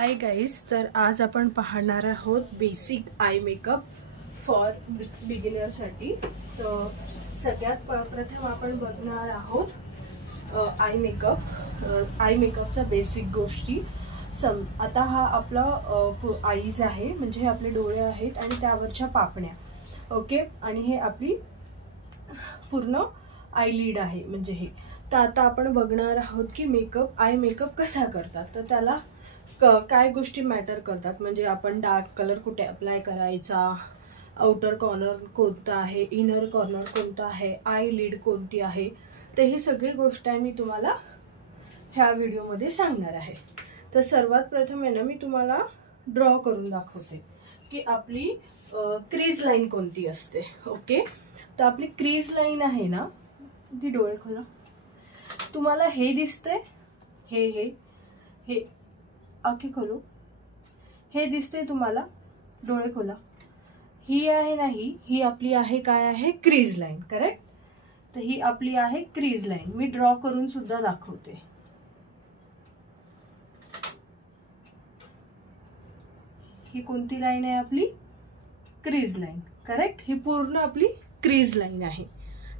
Hi guys, तर आज आपण पाहणार आहोत बेसिक आय मेकअप फॉर बिगिनरसाठी। तर सगळ्यात प्रथम आपण बघणार आहोत आय मेकअपचा बेसिक गोष्टी। आता हा आपला आईज आहे, म्हणजे हे आपले डोळे आहेत आणि त्यावरच्या पापण्या, ओके। आणि हे आपली पूर्ण आयलिड आहे, म्हणजे हे। तर आता आपण बघणार आहोत की आय मेकअप कसा करतात। तर त्याला काय गोष्टी मॅटर करतात, म्हणजे आपण डार्क कलर कुठे अप्लाय करायचा, आउटर कॉर्नर कोणता आहे, इनर कॉर्नर कोणता आहे, आय लीड कोणती आहे, ते ही सगळी गोष्ट आहे मी तुम्हाला ह्या व्हिडिओमध्ये सांगणार आहे। तर सर्वात प्रथम आहे ना, मी तुम्हाला ड्रॉ करून दाखवते की आपली क्रीज लाईन कोणती असते, ओके। तर आपली क्रीज लाईन आहे ना, ती डोळे खोला, तुम्हाला हे दिसतंय, हे हे हे आखे खोलो, हे दिसते तुम्हाला, डोळे खोला, ही आहे ना, ही आपली आहे, काय आहे, क्रीज लाईन, करेक्ट। तर ही आपली आहे क्रीज लाईन, मी ड्रॉ करून सुद्धा दाखवते। ही कोणती लाईन आहे, आपली क्रीज लाईन, करेक्ट। ही पूर्ण आपली क्रीज लाईन आहे,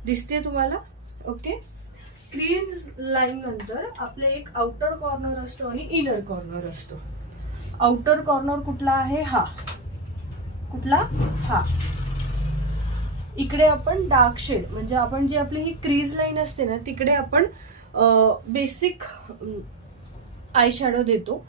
दिसते तुम्हाला, ओके। क्रीज लाईन नंतर आपले एक आउटर कॉर्नर असतो आणि इनर कॉर्नर असतो। आउटर कॉर्नर कुठला आहे, हा कुठला, हा। इकडे आपण डार्क शेड, म्हणजे आपण जी आपली ही क्रीज लाईन असते ना, तिकडे आपण बेसिक आय शॅडो देतो,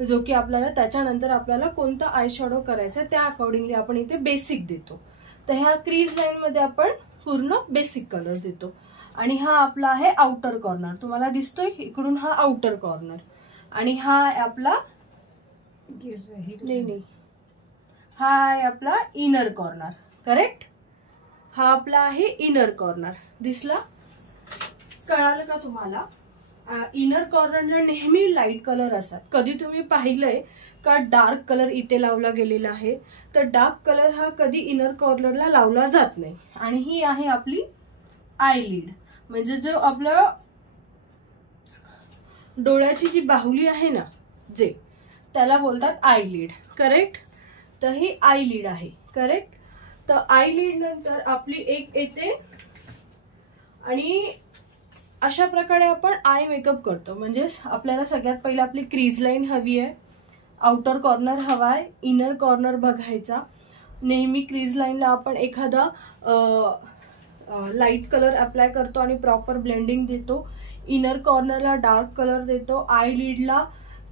जो की आपल्याला त्याच्यानंतर आपल्याला कोणता आय शॅडो करायचा त्या अकॉर्डिंगली आपण इथे बेसिक देतो। तर ह्या क्रीज लाईन मध्ये आपण पूर्ण बेसिक कलर देतो। आणि हा आपला आहे आउटर कॉर्नर, तुम्हाला दिसतोय इकडून, हा आउटर कॉर्नर। आणि हा आपला नाही, हा आहे आपला इनर कॉर्नर, करेक्ट। हा आपला आहे इनर कॉर्नर, दिसला, कळालं का तुम्हाला। इनर कॉर्नरला नेहमी लाईट कलर असतात। कधी तुम्ही पाहिलंय का डार्क कलर इथे लावला गेलेला आहे, तर डार्क कलर हा कधी इनर कॉर्नरला लावला जात नाही। आणि ही आहे आपली आयलिड, म्हणजे जो आपला डोळ्याची जी बाहुली आहे ना, जे त्याला बोलतात आयलिड, करेक्ट। तर ही आयलिड आहे, करेक्ट। तर आयलिड नंतर आपली एक येते, आणि अशा प्रकारे आपण आय मेकअप करतो। म्हणजे आपल्याला सगळ्यात पहिले आपली क्रीज लाईन हवी आहे, आउटर कॉर्नर हवाय, इनर कॉर्नर बघायचा। नेहमी क्रीज लाईनला आपण एखादा लाईट कलर अप्लाय करतो आणि प्रॉपर ब्लेंडिंग देतो। इनर कॉर्नरला डार्क कलर देतो, आय लीडला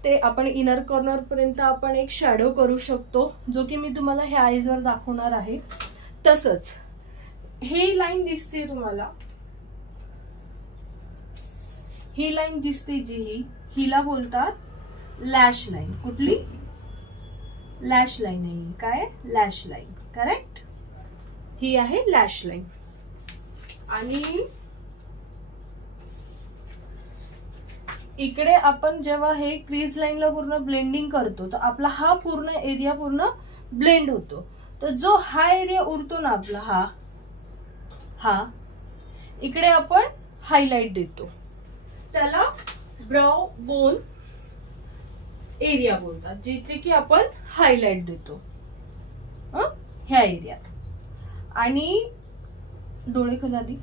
ते आपण इनर कॉर्नर पर्यंत आपण एक शॅडो करू शकतो, जो की मी तुम्हाला ह्या आईज वर दाखवणार आहे। तसंच ही लाईन दिसते तुम्हाला, ही लाईन दिसते जी, हिला बोलतात लॅश लाईन। कुठली, लॅश लाईन आहे, काय, लॅश लाईन, करेक्ट। ही आहे लॅश लाईन। आणि इकडे आपण जेव्हा हे क्रीज लाईनला पूर्ण ब्लेंडिंग करतो, तर आपला हा पूर्ण एरिया पूर्ण ब्लेंड होतो। तर जो हा एरिया उरतो ना आपला, हा इकडे आपण हायलाइट देतो, त्याला ब्राउ बोन एरिया बोलतात, जिथे की आपण हायलाइट देतो ह्या एरियात। आणि डोळे खोला दी,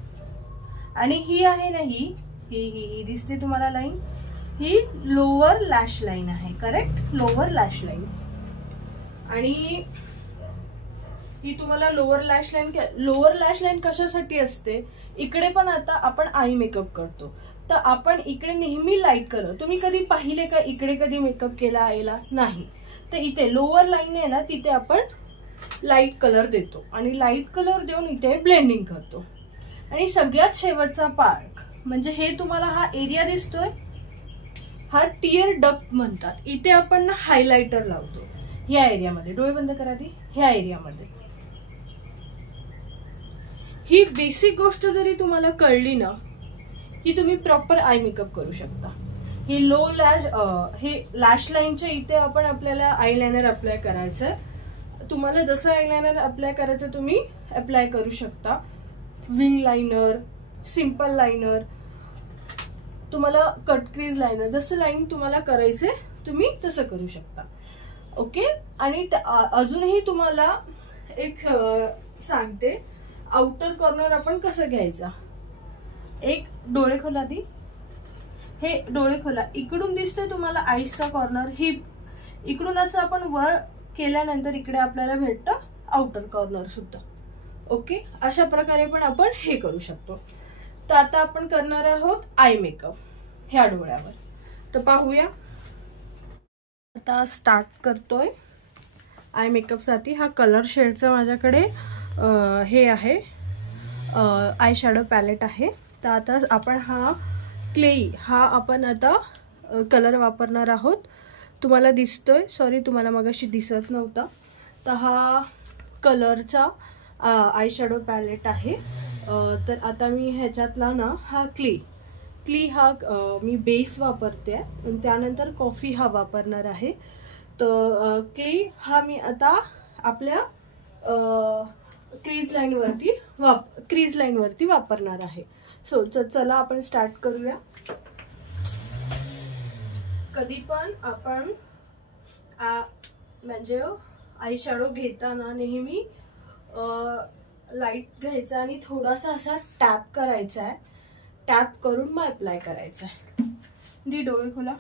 आणि ही आहे ना, ही दिसते तुम्हाला लाईन, ही लोअर लॅश लाईन आहे, करेक्ट, लोअर लॅश लाईन। आणि ही तुम्हाला लोअर लॅश लाईन कशासाठी असते, इकडे पण आता आपण आय मेकअप करतो, तर आपण इकडे नेहमी लाईट कलर, तुम्ही कधी पाहिले का इकडे कधी मेकअप केला आयला, नाही। तर इथे लोअर लाईन आहे ना, तिथे आपण लाईट कलर देतो, आणि लाईट कलर देऊन इथे ब्लेंडिंग करतो। आणि सगळ्यात शेवटचा पार्ट, म्हणजे हे तुम्हाला हा एरिया दिसतोय, हा टियर डक्ट म्हणतात, इथे आपण ना हायलाइटर लावतो ह्या एरियामध्ये। डोळे बंद करा ती, ह्या एरियामध्ये। ही बेसिक गोष्ट जरी तुम्हाला कळली ना, की तुम्ही प्रॉपर आय मेकअप करू शकता। ही हे लॅश लाईनच्या इथे आपण आपल्याला आयलाइनर अप्लाय करायचंय। तुम्हाला जसं आयलाइनर अप्लाय करायचं तुम्ही अप्लाय करू शकता, विंग लाइनर, सिंपल लाइनर, तुम्हाला कट क्रीज लाइनर, जसं लाईन तुम्हाला करायचे तुम्ही तसं करू शकता. ओके. आणि अजूनही तुम्हाला एक सांगते, आउटर कॉर्नर आपण कसं घ्यायचा. एक डोळे खोला दी, हे डोळे खोला. इकडून दिसते तुम्हाला आईसचा कॉर्नर, ही इकडून असं आपण वर केल्यानंतर इकडे आपल्याला भेटतं आउटर कॉर्नर सुद्धा. ओके. अशा प्रकारे पण आपण हे करू शकतो. तर आता आपण करणार आहोत आय मेकअप ह्या डोळ्यावर. तर पाहूया. आता स्टार्ट करतोय आय मेकअप साठी. हा कलर शेडचा माझ्याकडे हे आहे, आय शॅडो पॅलेट आहे. तर आता आपण हा क्लेई हा आपण आता कलर वापरणार आहोत. तुम्हाला दिसतोय, सॉरी तुम्हाला मगाशी दिसत नव्हता. तर हा कलरचा आय शॅडो पॅलेट आहे. तर आता मी ह्याच्यातला ना हा क्ली हा मी बेस वापरते आणि त्यानंतर कॉफी हा वापरणार आहे. तर क्ली हा मी आता आपल्या क्रीज लाईन वरती वापरणार आहे. सो चला आपण स्टार्ट करूया. कधी पण आपण म्हणजे आय शॅडो घेताना नेहमी लाईट घ्यायचा आणि थोडासा असा टॅप करायचा आहे. टॅप करून मग अप्लाय करायचा आहे. दी डोळे खोला.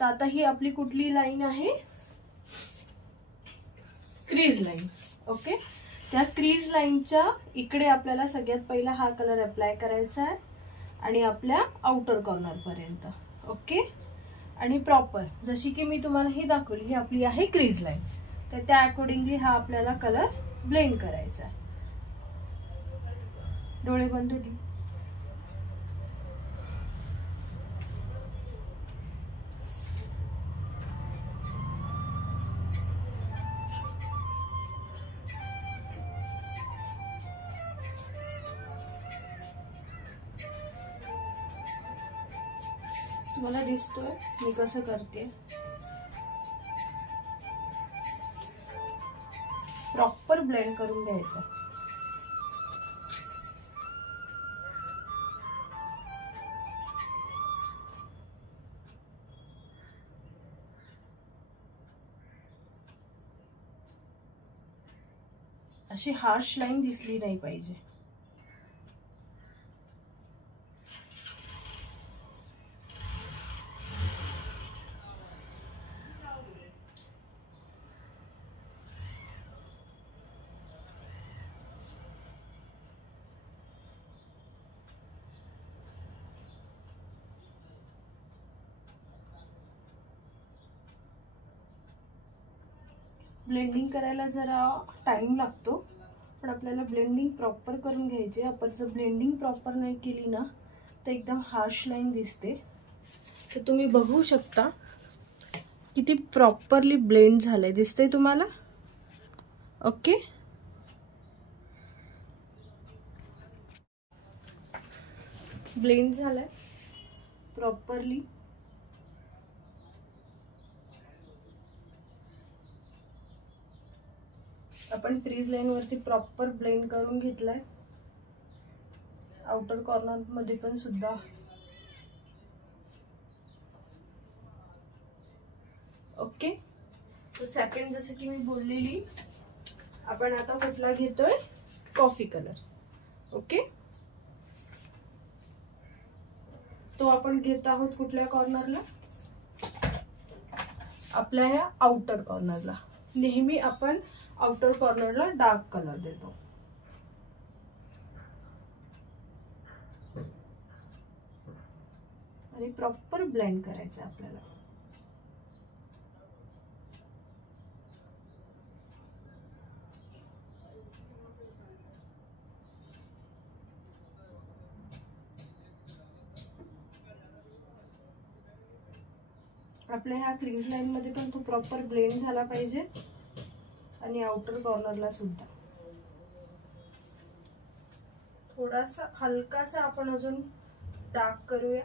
तर आता ही आपली कुठली लाईन आहे, क्रीज लाईन. ओके. त्या क्रीज लाईनच्या इकडे आपल्याला सगळ्यात पहिला हा कलर अप्लाय करायचा आहे आणि आपल्या आउटर कॉर्नर पर्यंत. ओके. आणि प्रॉपर जशी की मी तुम्हाला ही दाखवली, ही आपली आहे क्रीज लाईन. तर त्या अकॉर्डिंगली हा आपल्याला कलर ब्लेंड करायचा आहे. डोळे बंद होती. तुम्हाला दिसतोय मी कसं करते. प्रॉपर ब्लेंड करून घ्यायचं. अशी हार्श लाईन दिसली नाही पाहिजे. ब्लेंडिंग करायला जरा टाइम लागतो, पण आपल्याला ब्लेंडिंग प्रॉपर करून घ्यायचे. आपण जर ब्लेंडिंग प्रॉपर नाही केली ना तर एकदम हार्श लाईन दिसते. तर तुम्ही बघू शकता किती प्रॉपरली ब्लेंड झालंय. दिसतंय तुम्हाला. ओके. ब्लेंड झालाय प्रॉपरली. आपण क्रीज लाईन वरती प्रॉपर ब्लेंड करून घेतलाय. आउटर कॉर्नर मध्ये पण सुद्धा. ओके. तर सेकंड जसं की मी बोललेली, आपण आता कुठला घेतोय, कॉफी कलर. ओके. तो आपण घेत आहोत कुठल्या कॉर्नरला, आपल्या या आउटर कॉर्नरला. नेहमी आपण आउटर कॉर्नरला डार्क कलर देतो. आणि प्रॉपर ब्लेंड करायचं आपल्याला. आपल्या ह्या क्रीज लाईन मध्ये पण तो प्रॉपर ब्लेंड झाला पाहिजे आणि आउटर कॉर्नरला सुद्धा. थोडासा हलकासा आपण अजून डार्क करूया.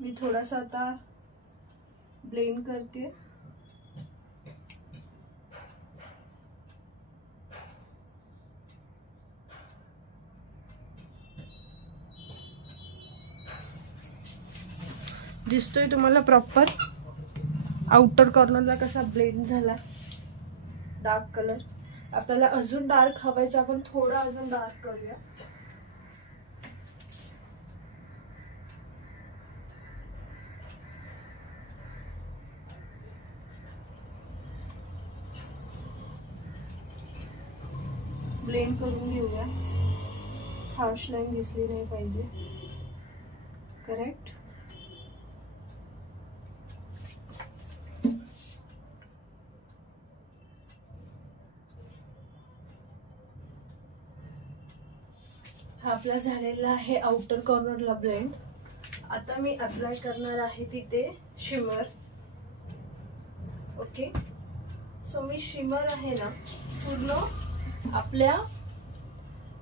मी थोडासा आता ब्लेंड करते. दिसतोय तुम्हाला प्रॉपर आउटर कॉर्नरला कसा ब्लेंड झाला डार्क कलर. आपल्याला अजून डार्क हवायचं, आपण थोडा अजून डार्क करूया. ब्लेंड करून घेऊया. हार्श लाईन दिसली नाही पाहिजे. करेक्ट. हा आपला झालेला आहे आउटर कॉर्नरला ब्लेंड. आता मी अप्लाय करणार आहे तिथे शिमर. ओके. सो मी शिमर आहे ना पूर्ण आपल्या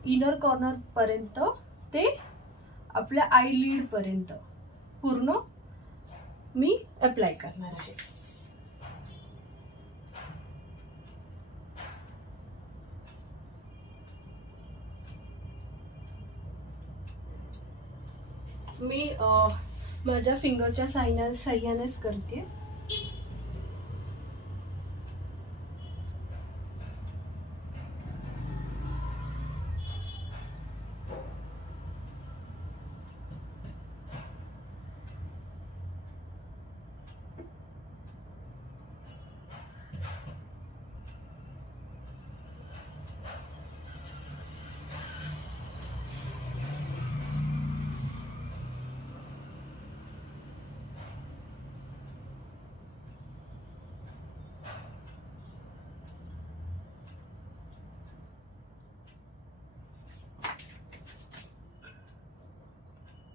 इनर कॉर्नर पर्यंत ते आपल्या आय लीड पर्यंत पूर्ण मी अप्लाय करणार आहे. मी माझ्या फिंगरच्या साह्यानेच करते.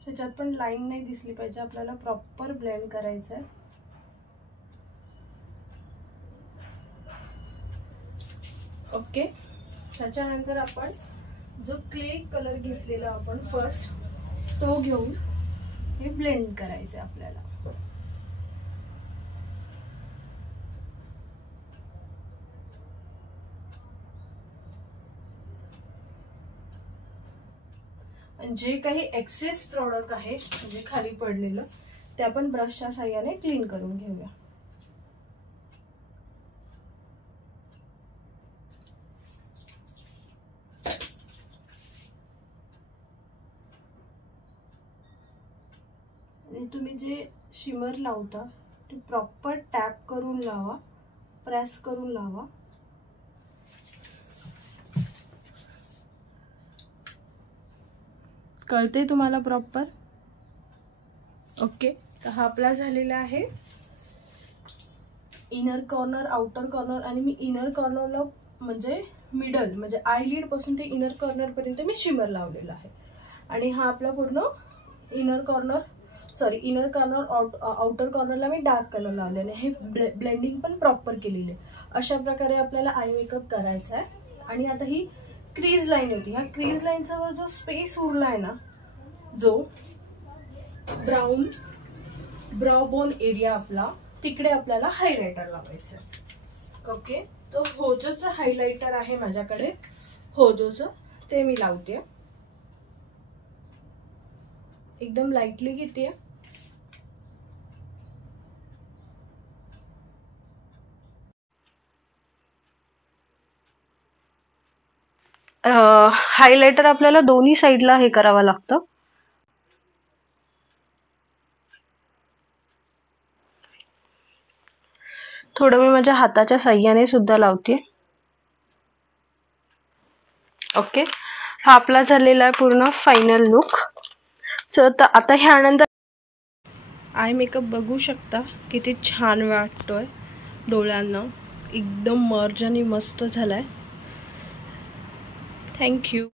त्याच्यात पण लाईन नाही दिसली पाहिजे. आपल्याला प्रॉपर ब्लेंड करायचं आहे. ओके. त्याच्यानंतर आपण जो क्ले कलर घेतलेला आपण फर्स्ट तो घेऊन हे ब्लेंड करायचं आहे आपल्याला. जे काही एक्सेस प्रोडक्ट आहे म्हणजे खाली पडलेलं ते आपण ब्रशच्या साह्याने क्लीन करून घेऊया. आणि तुम्ही जे शिमर लावता ते प्रॉपर टॅप करून लावा, प्रेस करून लावा. कळते तुम्हाला प्रॉपर. ओके. तर हा आपला झालेला आहे इनर कॉर्नर, आउटर कॉर्नर. आणि मी इनर कॉर्नरला म्हणजे मिडल म्हणजे आय लीड पासून ते इनर कॉर्नर पर्यंत मी शिमर लावलेला आहे. आणि हा आपला पूर्ण इनर कॉर्नर आउटर कॉर्नरला मी डार्क कलर लावलेला आहे. हे ब्लेंडिंग पण प्रॉपर केलेली आहे. अशा प्रकारे आपल्याला आय मेकअप करायचा आहे. आणि आता ही क्रीज लाईन होती. ह्या क्रीज लाईनचा वर जो स्पेस उरला आहे ना, जो ब्राउ बोन एरिया आपला, तिकडे आपल्याला हायलायटर लावायचं आहे. ओके. तो होजोचं हायलायटर आहे माझ्याकडे, होजोचं, ते मी लावते. एकदम लाईटली घेते. हायलायटर आपल्याला दोन्ही साईडला हे करावं लागतं. थोडं मी माझ्या हाताच्या साह्याने सुद्धा लावते. ओके. हा आपला झालेला आहे पूर्ण फायनल लुक. सो आता ह्यानंतर आय मेकअप बघू शकता किती छान वाटतोय डोळ्यांना. एकदम मर्ज आणि मस्त झालाय. थँक्यू.